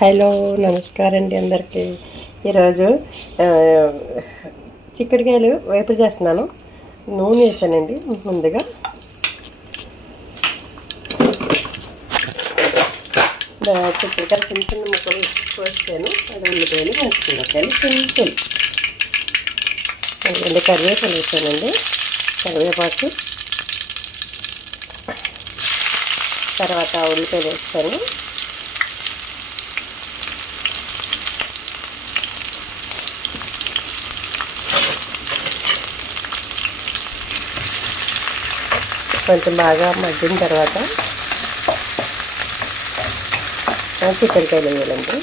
Hello నమస్కారం అండి అందరికీ. ఈరోజు చిక్కుడుకాయలు వేపుడు చేస్తున్నాను. నూనె వేసానండి. ముందుగా చిక్కుడుకాయలు చిన్న చిన్న ముక్కలు కోసాను. అది ఉల్లిపాయలు పచ్చిమిరపకాయలు సింపుల్. రెండు కరివేపాకు వేసానండి. కరివేపాకు తర్వాత ఉల్లిపాయలు వేస్తాను. కొంచెం బాగా మగ్గిన తర్వాత చిక్కుడుకాయలు వేయాలండి.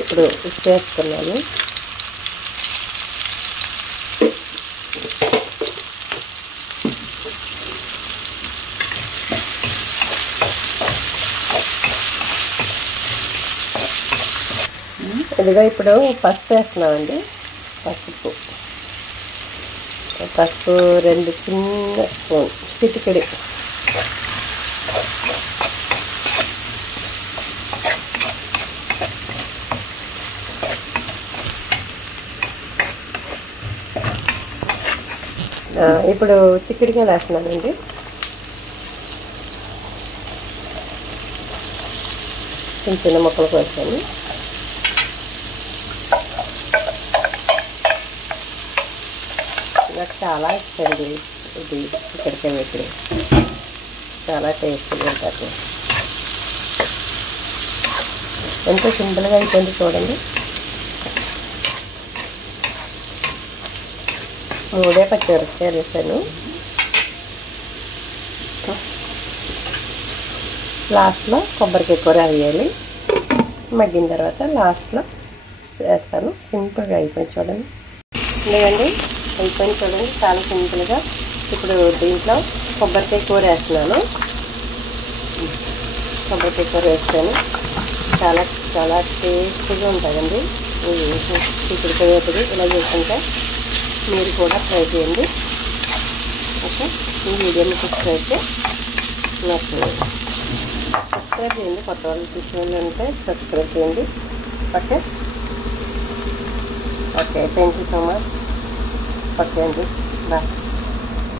ఇప్పుడు ఉప్పు వేసుకున్నాను. ఇదిగో ఇప్పుడు పసుపు వేస్తున్నామండి. పసుపు 2 చిన్న స్పూన్, చిటికెడు. ఇప్పుడు చిక్కుడుకాయలు వేస్తున్నానండి. చిన్న చిన్న ముక్కలు కోసాను. నాకు చాలా ఇష్టం అండి ఇది చిక్కుడుకాయ వేపుడు. చాలా టేస్టీగా ఉంటుంది. ఎంతో సింపుల్గా అయిపోయింది చూడండి. 3 పచ్చిమిరపకాయలు వేసాను. లాస్ట్లో కొబ్బరికాయ కూర వేయాలి. మగ్గిన తర్వాత లాస్ట్లో వేస్తాను. సింపుల్గా అయిపోయింది చూడండి. లేదండి, అయిపోయింది చూడండి, చాలా సింపుల్గా. ఇప్పుడు దీంట్లో కొబ్బరికాయ కూర వేస్తున్నాను. కొబ్బరికాయ కూర వేస్తాను. చాలా చాలా టేస్టీగా ఉంటుందండి చిక్కుడుకాయ వేపుడు. ఇలా చేసుకుంటే మీరు కూడా ట్రై చేయండి. ఓకే, ఈ వీడియో మీకు ఇష్టమైతే నాకు సబ్స్క్రైబ్ చేయండి. కొత్త వాళ్ళు చూసేవాళ్ళు ఉంటే సబ్స్క్రైబ్ చేయండి. Okay okay, thank you so much. Okay అండి, బాయ్.